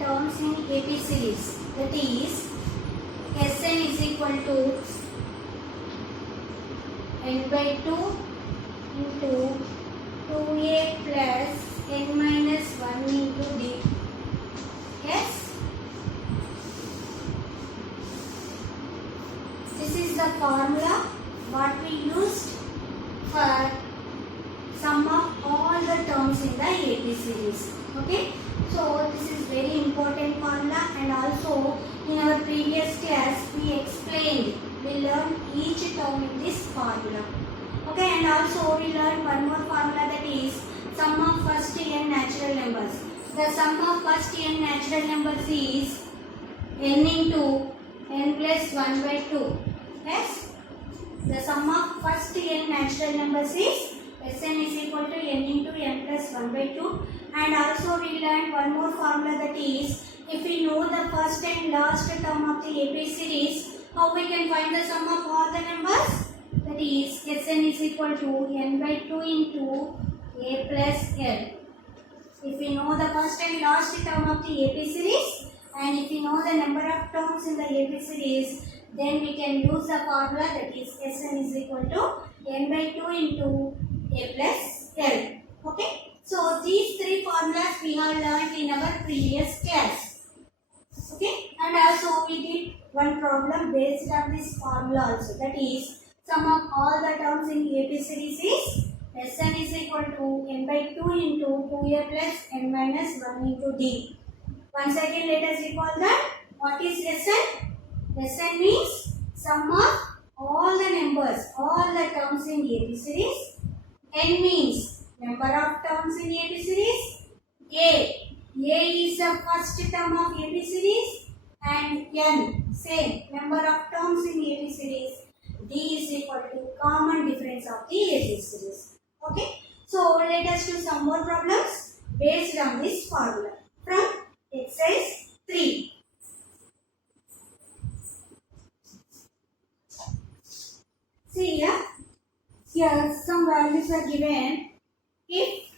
terms in AP series. That is Sn is equal to n by 2 into 2a plus n minus 1 into d. Yes? This is the formula what we used for sum of all the terms in the AP series. Okay? So this is very important formula, and also in our previous class we explained, we learned each term in this formula. Okay, and also we learned one more formula, that is sum of first n natural numbers. The sum of first n natural numbers is n into n plus 1 by 2. Yes, the sum of first n natural numbers is Sn is equal to n into n plus 1 by 2. And also we learned one more formula, that is if we know the first and last term of the AP series, how we can find the sum of all the numbers? That is Sn is equal to n by 2 into a plus l. If we know the first and last term of the AP series, and if we know the number of terms in the AP series, then we can use the formula, that is Sn is equal to n by 2 into a plus l. Okay, so these three formulas we have learned in our previous class. Okay, and also we did one problem based on this formula also, that is sum of all the terms in AP series is Sn is equal to n by 2 into 2a plus n minus 1 into d. Once again let us recall that. What is Sn? Sn means sum of all the numbers, all the terms in AP series. N means number of terms in AP series. A is the first term of AP series, and n same number of terms in AP series. D is equal to common difference of the AP series. Okay, so let us do some more problems based on this formula from exercise 3. See here some values are given. If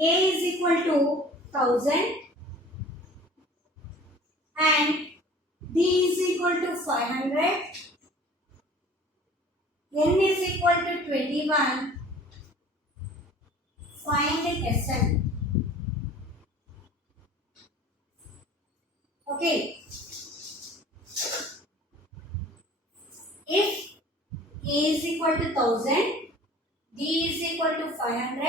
A is equal to 1000 and B is equal to 500, N is equal to 21, find Sn. Okay, if A is equal to 1000, D is equal to 500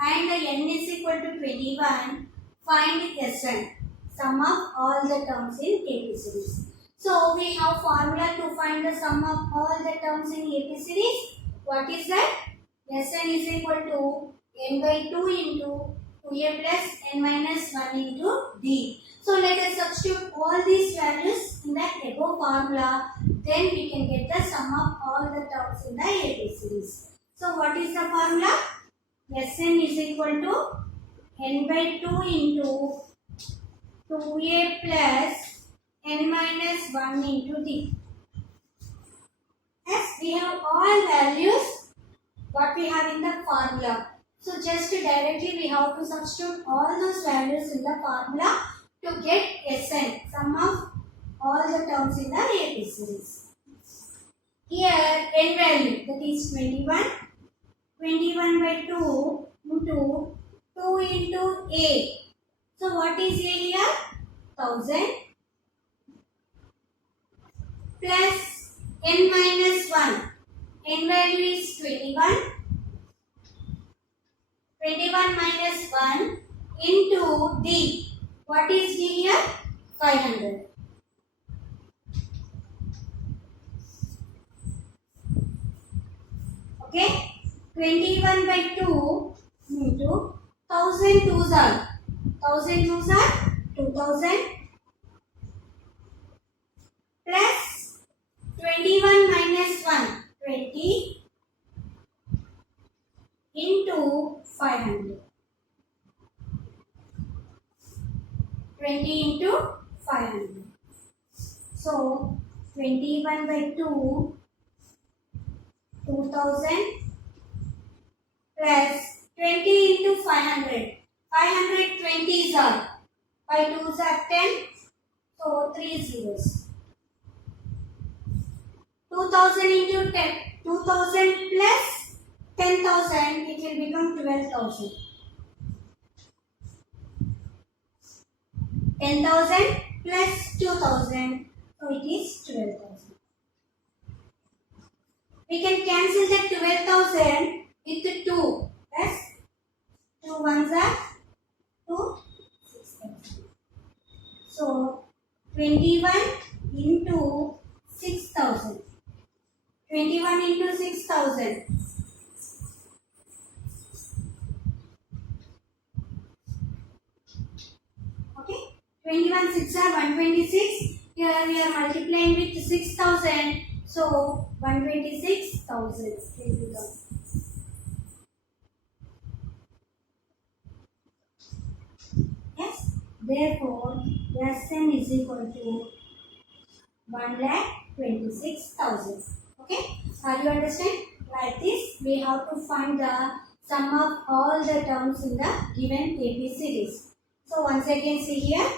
and N is equal to 21, find Sn, sum of all the terms in AP series. So we have formula to find the sum of all the terms in AP series. What is that? Sn is equal to n by 2 into 2a plus n minus 1 into d. So let us substitute all these values in the above formula. Then we can get the sum of all the terms in the AP series. So what is the formula? Sn is equal to n by 2 into 2a plus n minus 1 into d. Yes, we have all values what we have in the formula. So just directly we have to substitute all those values in the formula to get Sn, sum of all the terms in the AP series. Here n value, that is 21. 21 by 2 into 2 into a. So what is a here? 1000 plus n minus 1. N value is 21. 21 minus 1 into d. What is d here? 500. Okay, 21 by 2 into 1000 twos are 2000 plus 21 minus 1, 20 into 500. 20 into 500. So 21 by 2, 2000 plus 20 into 500. 520s are 5 2s are 10. So 3 zeros. 2000 into 10. 2000 plus 10,000. It will become 12,000. 10,000 plus 2,000. So it is 12,000. We can cancel the 12,000 with 2. Yes. 2 ones are 2. 6,000. So 21 into 6,000. 21 into 6,000. Okay. 21 6 are 126. Here we are multiplying with 6,000. So 126,000 will become. Yes. Therefore, Sn is equal to 1,26,000. Okay. Are you understand? Like this, we have to find the sum of all the terms in the given AP series. So once again, see here.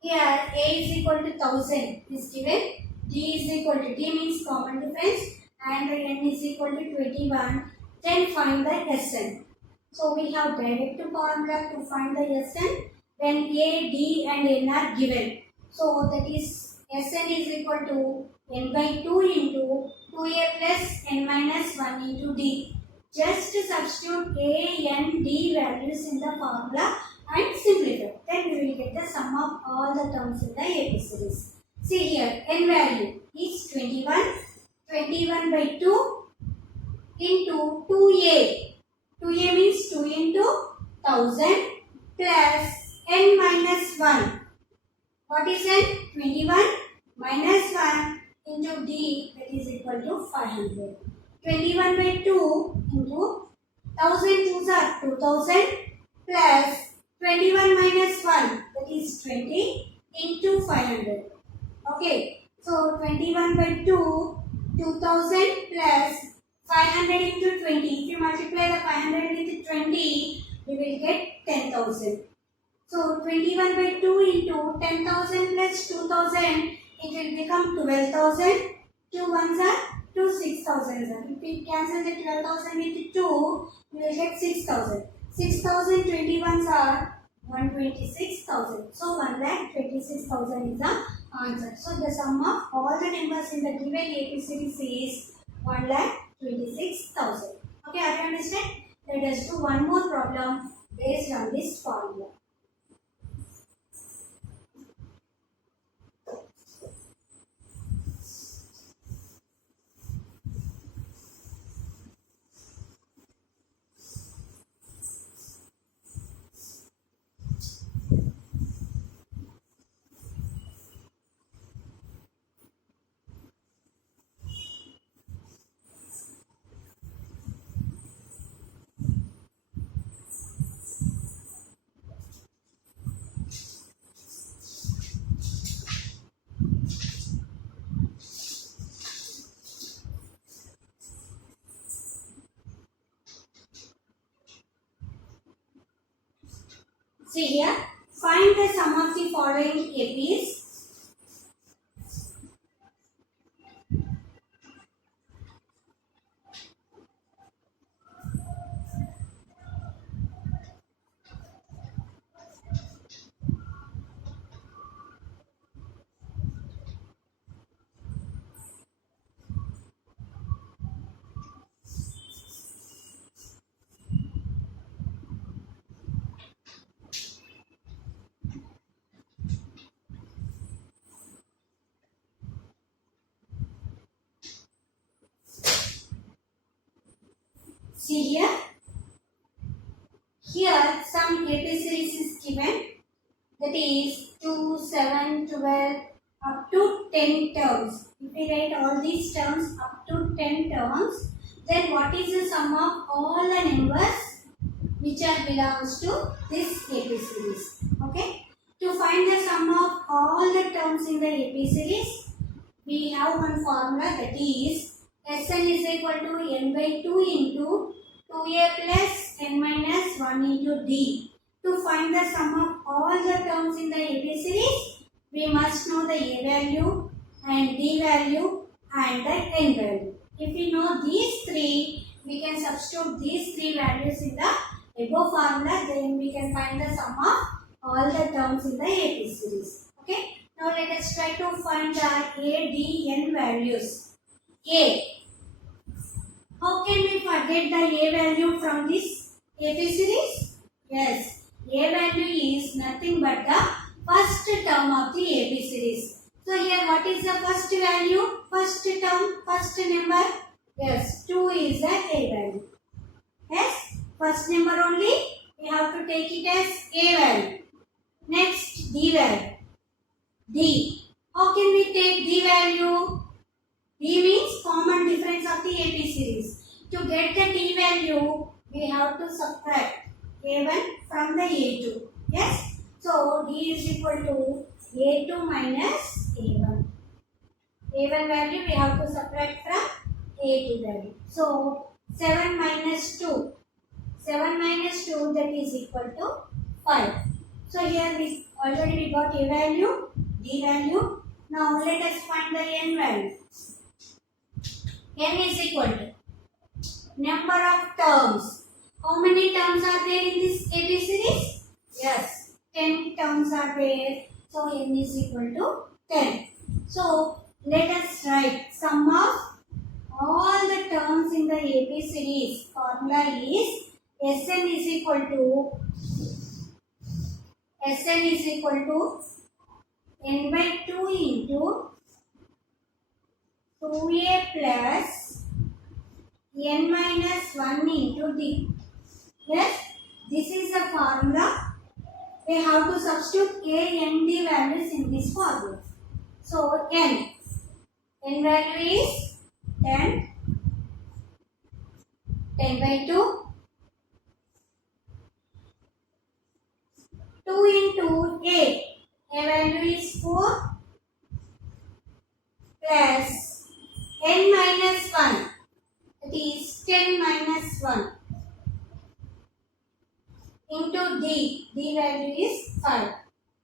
Here A is equal to 1000 is given. D is equal to D means common difference, and N is equal to 21. Then find the Sn. So we have direct formula to find the Sn when A, D and N are given. So that is Sn is equal to N by 2 into 2A plus N minus 1 into D. Just substitute A, N, D values in the formula and simplify. Then we will get the sum of all the terms in the AP series. See here, N value is 21. 21 by 2 into 2A. 2A means 2 into 1000 plus N minus 1. What is N? 21 minus 1 into D, that is equal to 500. 21 by 2 into 1000 2s are 2000 plus 21 minus 1, that is 20 into 500. Okay, so 21 by 2, 2000 plus 500 into 20. If you multiply the 500 with 20, we will get 10,000. So 21 by 2 into 10,000 plus 2,000, it will become 12,000. 2 ones are 2 6,000. If we cancel the 12,000 with 2, we will get 6,000. 6,000 21s are 126,000. So 1,26,000 is the answer. So the sum of all the numbers in the given AP series is 1,26,000. Okay, are you understand? Let us do one more problem based on this formula. See here, find the sum of the following APs. See here. Here some AP series is given, that is 2, 7, 12 up to 10 terms. If we write all these terms up to 10 terms, then what is the sum of all the numbers which are belongs to this AP series? Okay. To find the sum of all the terms in the AP series, we have one formula, that is Sn is equal to N by 2 into 2A plus N minus 1 into D. To find the sum of all the terms in the AP series, we must know the A value and D value and the N value. If we know these three, we can substitute these three values in the above formula, then we can find the sum of all the terms in the AP series. Okay. Now let us try to find the A, D, N values. A. How can we forget the A value from this AP series? Yes. A value is nothing but the first term of the AP series. So here what is the first value? First term, first number? Yes, 2 is the A value. Yes, first number only, we have to take it as A value. Next, D value. D. How can we take D value? D means common difference of the AP series. To get the D value, we have to subtract A1 from the A2. Yes? So, D is equal to A2 minus A1. A1 value we have to subtract from A2 value. So, 7 minus 2. 7 minus 2, that is equal to 5. So, here we already got A value, D value. Now, let us find the N value. N is equal to number of terms. How many terms are there in this AP series? Yes, 10 terms are there. So, N is equal to 10. So, let us write sum of all the terms in the AP series. Formula is Sn is equal to n by 2 into 2a plus n minus 1 into d. Yes, this is the formula. We have to substitute a, n, d values in this formula. So, n value is 10 by 2. 2 into A value is 4 plus n minus 1, that is 10 minus 1 into D value is 5.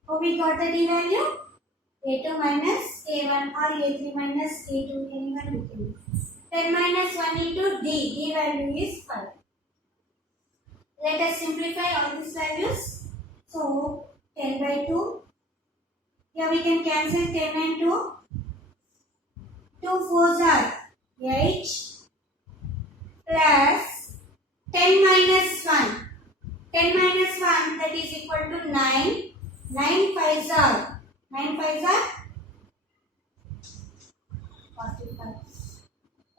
So we got the D value A2 minus A1 or A3 minus A2, anyone you can. 10 minus 1 into D value is 5. Let us simplify all these values. So, 10 by 2. Here we can cancel 10 and 2. 2 4s are 8 plus 10 minus 1. 10 minus 1, that is equal to 9. 9 5s are 45.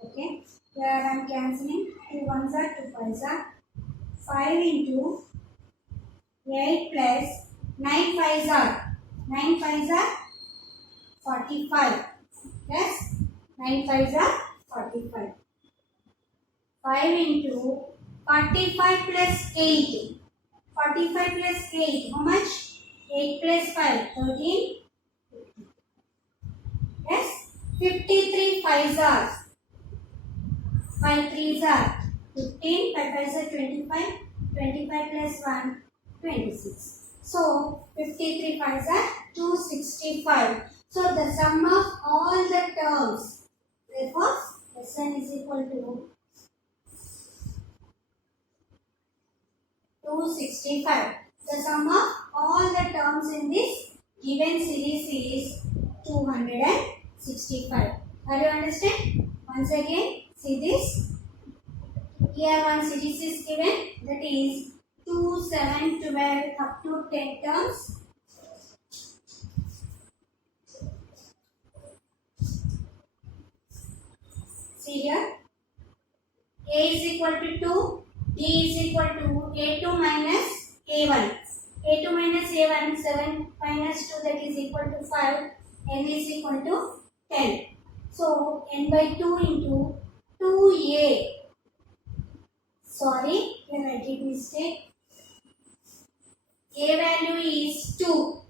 Okay. Here I am cancelling. 2 1s are 2 5s are 5 into 8 plus 9 5s are 45. Yes, 9 5s are 45. 5 into 45 plus 8. 45 plus 8, how much? 8 plus 5, 13. Yes, 53 5s are 5 3s are 15, 5 5s are 25. 25 plus 1, 26. So, 53 5s are 265. So, the sum of all the terms, therefore, Sn is equal to 265. The sum of all the terms in this given series is 265. Are you understand? Once again, see this. Here one series is given, that is 2, 7, 12 up to 10 terms. See here, A is equal to 2, D is equal to A2 minus A1. A2 minus A1, 7 minus 2, that is equal to 5, N is equal to 10. So, N by 2 into 2A. Sorry, here I did mistake. A value is 2.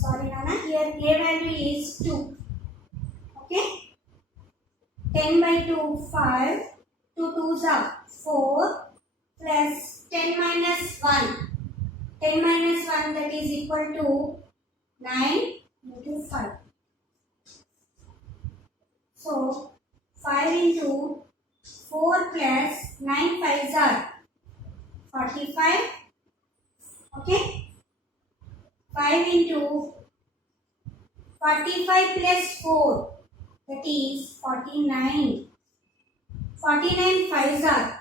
Sorry, Nana. Here A value is 2. Okay. to 5. 2 2s are 4 plus 10 minus 1. 10 minus 1 that is equal to 9 into 5. So 5 into 4 plus 9 5s are 45. Okay. 5 into 45 plus 4 that is 49. 49 5s are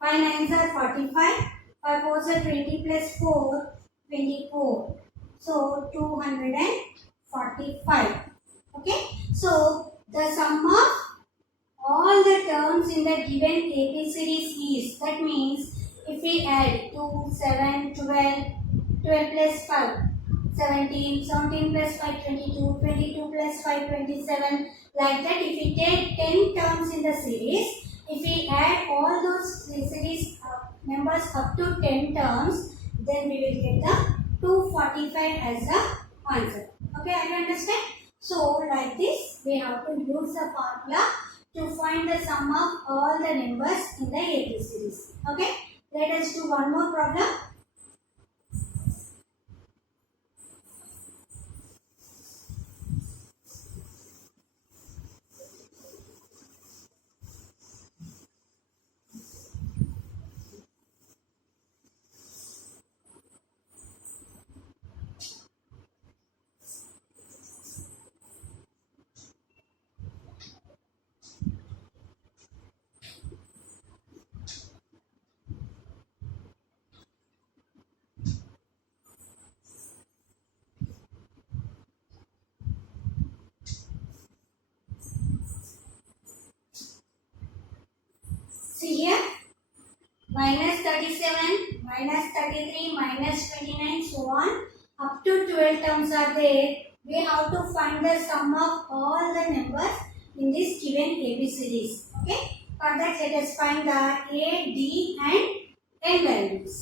5 9s are 45. 5 4s are 20 plus 4 24. So 245. Okay. So the sum of all the terms in the given AP series is, that means if we add 2, 7, 12, 12 plus 5, 17, 17 plus 5, 22, 22 plus 5, 27, like that. If we take 10 terms in the series, if we add all those series numbers up to 10 terms, then we will get the 245 as the answer. Okay, are you understand? So like this, we have to use the formula to find the sum of all the numbers in the AP series. Okay, let us do one more problem. See here, minus 37, minus 33, minus 29, so on. Up to 12 terms are there. We have to find the sum of all the numbers in this given AB series. Okay. For that, let us find the A, D and N values.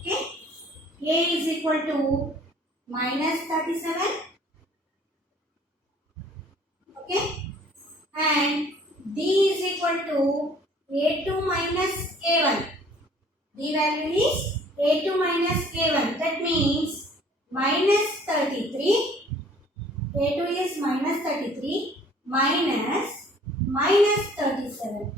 Okay. A is equal to minus 37. Okay. And D is equal to A2 minus A1. D value is A2 minus A1. That means minus 33. A2 is minus 33 minus 37.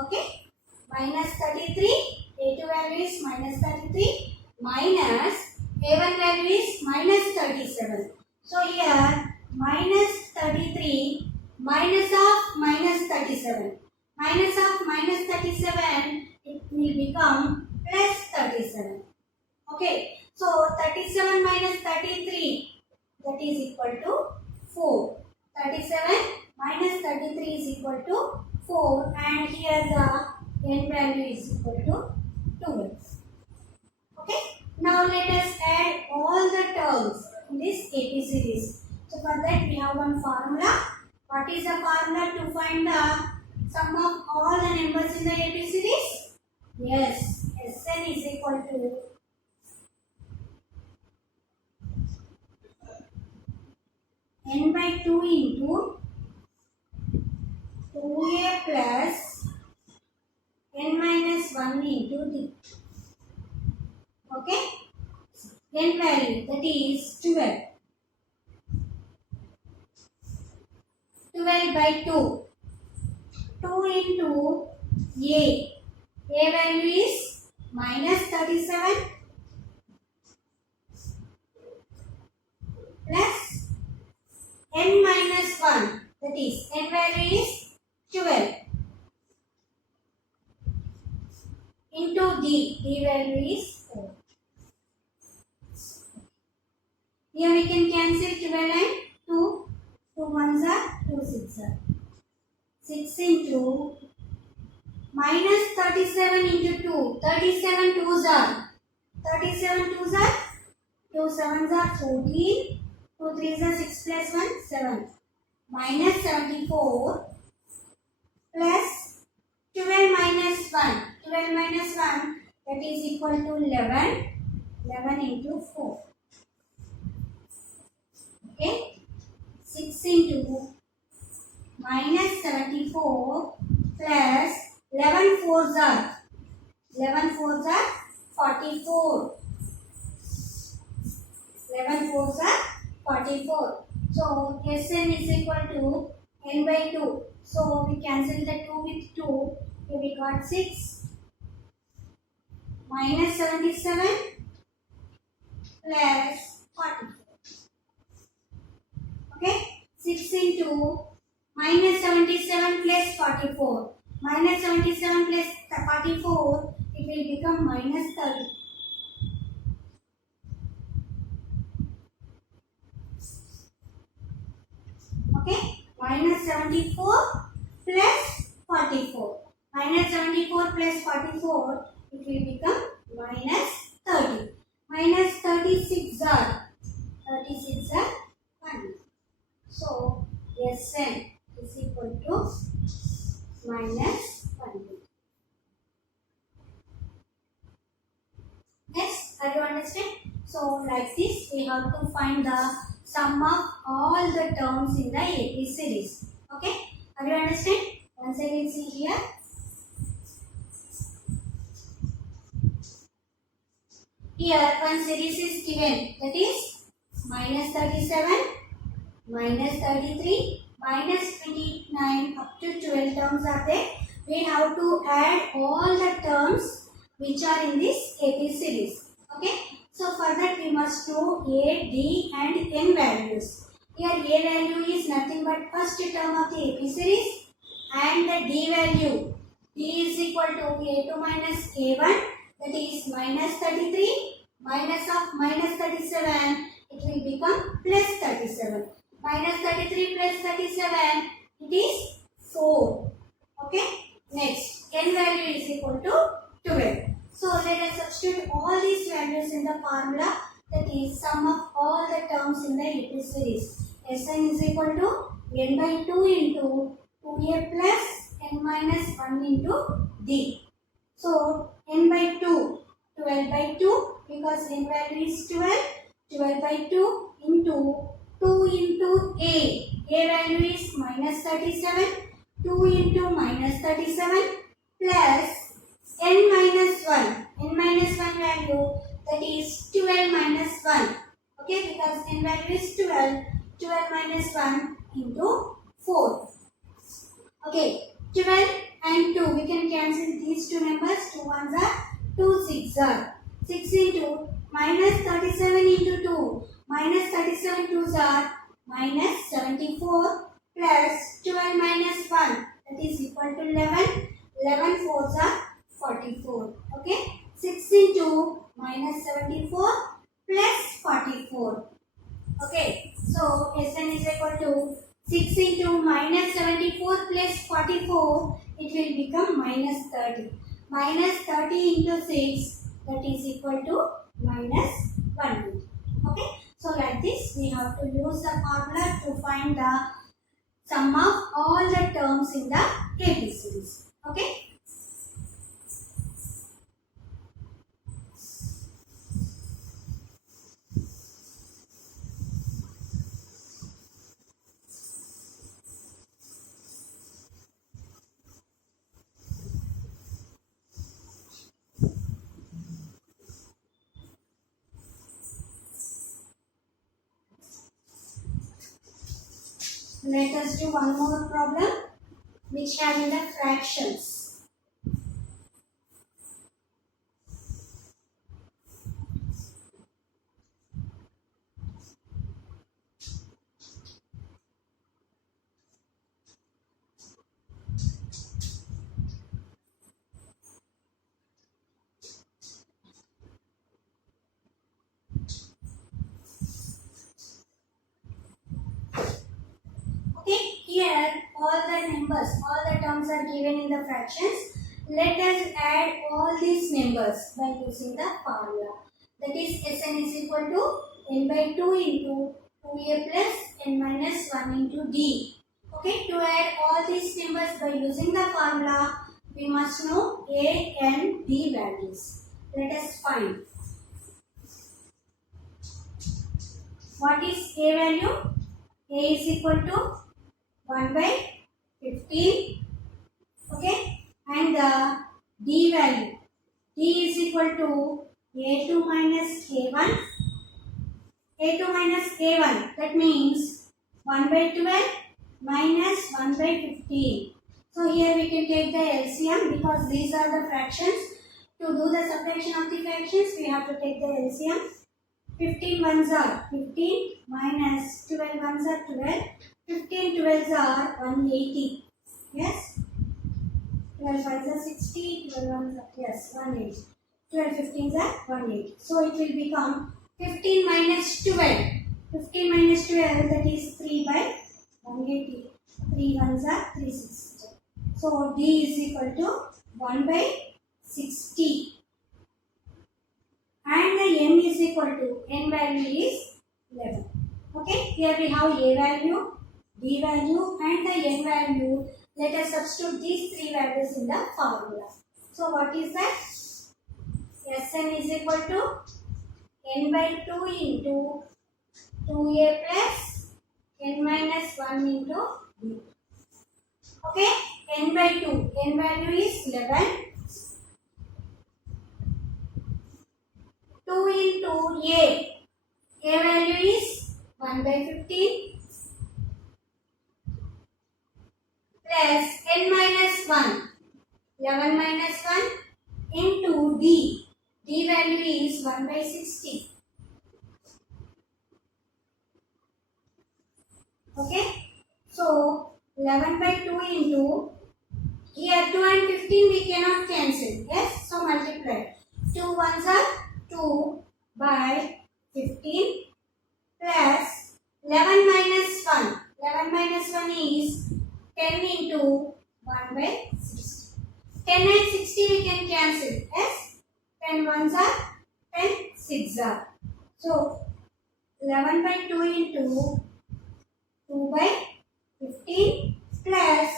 Okay. Minus 33. A2 value is minus 33 minus A1 value is minus 37. So here minus 33 minus of minus 37. Minus of minus 37, it will become plus 37. Okay. So 37 minus 33, that is equal to 4. 37 minus 33 is equal to 4, and here the N value is equal to 12. Okay. Now let us add all the terms in this AP series. So for that we have one formula. What is the formula to find the sum of all the numbers in the AP series? Yes, Sn is equal to n by 2 into 2a plus n minus 1 into d. Okay? N value, that is 12. 12 by 2. 2 into a. A value is minus 37 plus n minus 1. That is, n value is 12 into d. D value is 4. Here we can cancel 12 and 2. 2 ones are 2 6 are. 6 into minus 37 into 2. 37 2s are. 37 2s are. 2 7s are 14. 2 3s are 6 plus 1 7. Minus 74 plus 12 minus 1. 12 minus 1, that is equal to 11. 11 into 4. Okay. 6 into minus 74 plus 11 fours are 44. 11 fours are 44. So Sn is equal to n by 2. So we cancel the 2 with 2. Here we got 6 minus 77 plus 44. Okay, 6 into minus 77 plus 44. Minus 77 plus 44, it will become minus 30. Okay, minus 74 plus 44. Minus 74 plus 44, it will become minus 30. Minus 36 are 1. So, Sn is equal to minus 1. Next, are you understand? So, like this, we have to find the sum of all the terms in the AP series. Okay, are you understand? Once again, see here. Here, one series is given, that is minus 37, minus 33, minus 29 up to 12 terms are there. We have to add all the terms which are in this AP series. Okay. So for that we must know A, D and N values. Here A value is nothing but first term of the AP series and the D value. D is equal to A2 minus A1, that is minus 33 minus of minus 37, it will become plus 37. Minus 33 plus 37, it is 4. Okay. Next, N value is equal to 12. So let us substitute all these values in the formula, that is sum of all the terms in the AP series. Sn is equal to n by 2 into 2a plus n minus 1 into d. So n by 2, 12 by 2, because n value is 12, 12 by 2 into 2 into a. A value is minus 37, 2 into minus 37 plus n minus 1. N minus 1 value, that is 12 minus 1. Okay, because n value is 12. 12 minus 1 into 4. Okay, 12 and 2. We can cancel these two numbers. 2 ones are 2 6 are. 6 into minus 37 into 2. Minus 37 2s are minus 74 plus 12 minus 1. That is equal to 11. 11 4s are 44. Okay. 6 into minus 74 plus 44. Okay. So Sn is equal to 6 into minus 74 plus 44. It will become minus 30. Minus 30 into 6. That is equal to minus 1. Okay. So like this we have to use the formula to find the sum of all the terms in the AP series. Okay. Let us do one more problem which having the fractions. Here all the numbers, all the terms are given in the fractions. Let us add all these numbers by using the formula. That is Sn is equal to n by 2 into 2a plus n minus 1 into d. Okay, to add all these numbers by using the formula, we must know a, n, d values. Let us find. What is a value? A is equal to 1 by 15. Okay, and the D value, D is equal to A2 minus A1. A2 minus A1, that means 1 by 12 minus 1 by 15. So here we can take the LCM because these are the fractions. To do the subtraction of the fractions, we have to take the LCM. 15 ones are 15 minus 12 ones are 12. 15 12s are 180. Yes? 12 5s are 60. 12 ones are, yes, 180. 12 15s are 180. So it will become 15 minus 12. 15 minus 12, that is 3 by 180. 3 ones are 360. So D is equal to 1 by 60. And the n is equal to, n value is 11. Okay, here we have A value, D value and the n value. Let us substitute these three values in the formula. So what is that? Sn is equal to n by 2 into 2a plus n minus 1 into b. Okay, n by 2, n value is 11. 2 into a value is 1 by 15 plus n minus 1, 11 minus 1 into d, d value is 1 by 60. Okay, so 11 by 2 into, here 2 and 15 we cannot cancel, yes, so multiply. 2 ones are 2 by 15 plus 11 minus 1. 11 minus 1 is 10 into 1 by 60. 10 and 60 we can cancel. Yes? 10 ones are 10 6 are. So 11 by 2 into 2 by 15 plus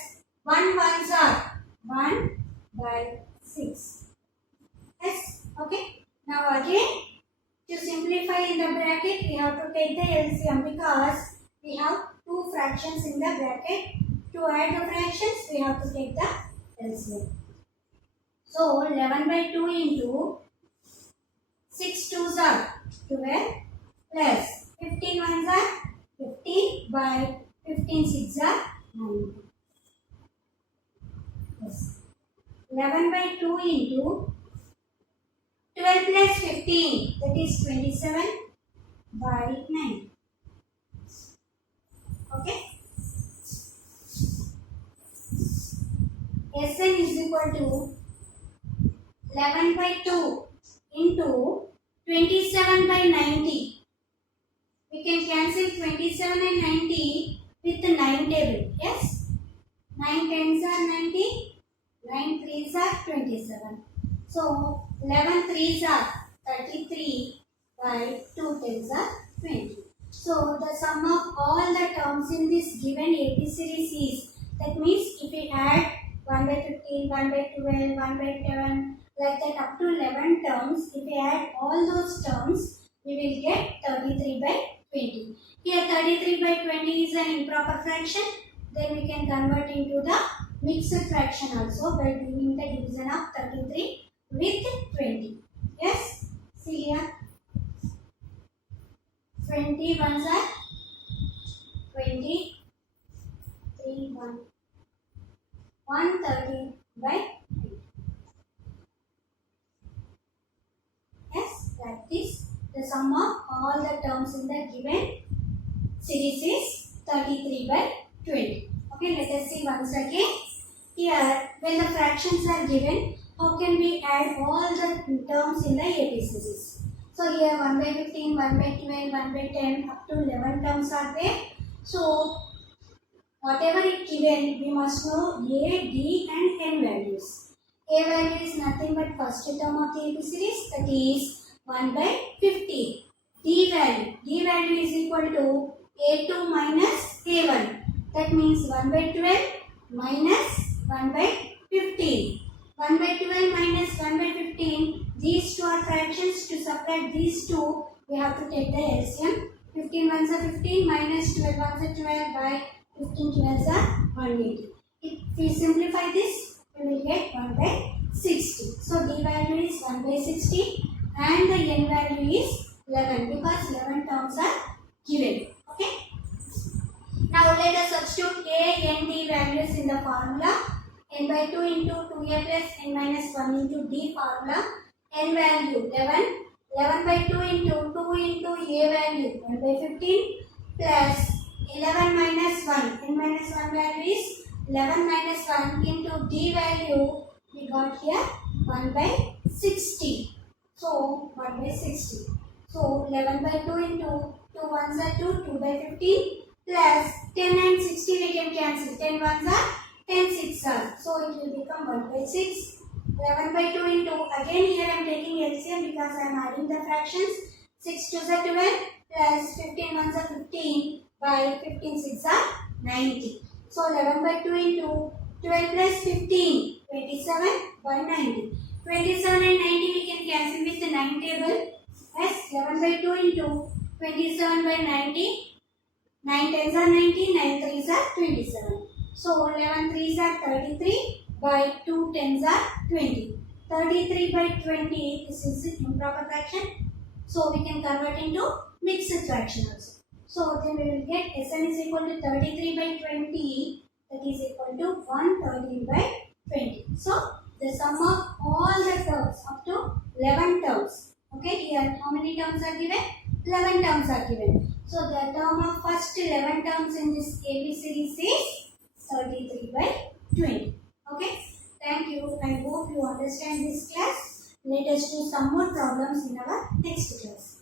1 ones are 1 by 6. Yes? Okay? Now again, to simplify in the bracket, we have to take the LCM because we have two fractions in the bracket. To add the fractions, we have to take the LCM. So 11 by 2 into 6 2s are 12 plus 15 ones are 50 by 15 6 are 9. Yes. 11 by 2 into 12 plus 15, that is 27 by 9. Okay. Sn is equal to 11 by 2 into 27 by 90. We can cancel 27 and 90 with the 9 table. Yes? 9 tens are 90, 9 threes are 27. So 11 threes are 33 by 2 tens are 20. So the sum of all the terms in this given AP series is, that means if we add 1 by 15, 1 by 12, 1 by 7, like that up to 11 terms, if we add all those terms, we will get 33 by 20. Here 33 by 20 is an improper fraction. Then we can convert into the mixed fraction also by doing the division of 33 with 20. Yes? See here. 20 ones are 20. 3 1. 130 by 20. Yes, like this. The sum of all the terms in the given series is 33 by 20. Okay, let us see once again. Here, when the fractions are given, how can we add all the terms in the AP series? So here 1 by 15, 1 by 12, 1 by 10, up to 11 terms are there. So whatever is given, we must know A, D and N values. A value is nothing but first term of the AP series, that is 1 by 15. D value is equal to A2 minus A1. That means 1 by 12 minus 1 by 15. 1 by 12 minus 1 by 15. These two are fractions. To subtract these two, we have to take the LCM. 15 ones are 15 minus 12 ones are 12 by 15 12s are 180. If we simplify this, we will get 1 by 60. So d value is 1 by 60 and the n value is 11 because 11 terms are given. Okay. Now let us substitute a, n, d values in the formula. N by 2 into 2a plus n minus 1 into d formula. N value 11. 11 by 2 into a value 1 by 15 plus 11 minus 1. N minus 1 value is 11 minus 1 into d value we got here 1 by 60. So 1 by 60. So 11 by 2 into 2 ones are 2, 2 by 15 plus 10 and 60 we can cancel. 10 ones are 10 6 are. So it will become 1 by 6. 11 by 2 into, again here I am taking LCM because I am adding the fractions. 6 2s are 12 plus 15 ones are 15 by 15 6 are 90. So 11 by 2 into 12 plus 15, 27 by 90. 27 and 90 we can cancel with the 9 table. Yes, 11 by 2 into 27 by 90. 9 10s are 90, 9 3s are 27. So 11 3s are 33 by 2 10s are 20. 33 by 20, this is improper fraction. So we can convert into mixed fraction also. So then we will get Sn is equal to 33 by 20, that is equal to 113 by 20. So the sum of all the terms up to 11 terms. Okay, here how many terms are given? 11 terms are given. So the term of first 11 terms in this ABCD is 33 by 20. Okay, thank you. I hope you understand this class. Let us do some more problems in our next class.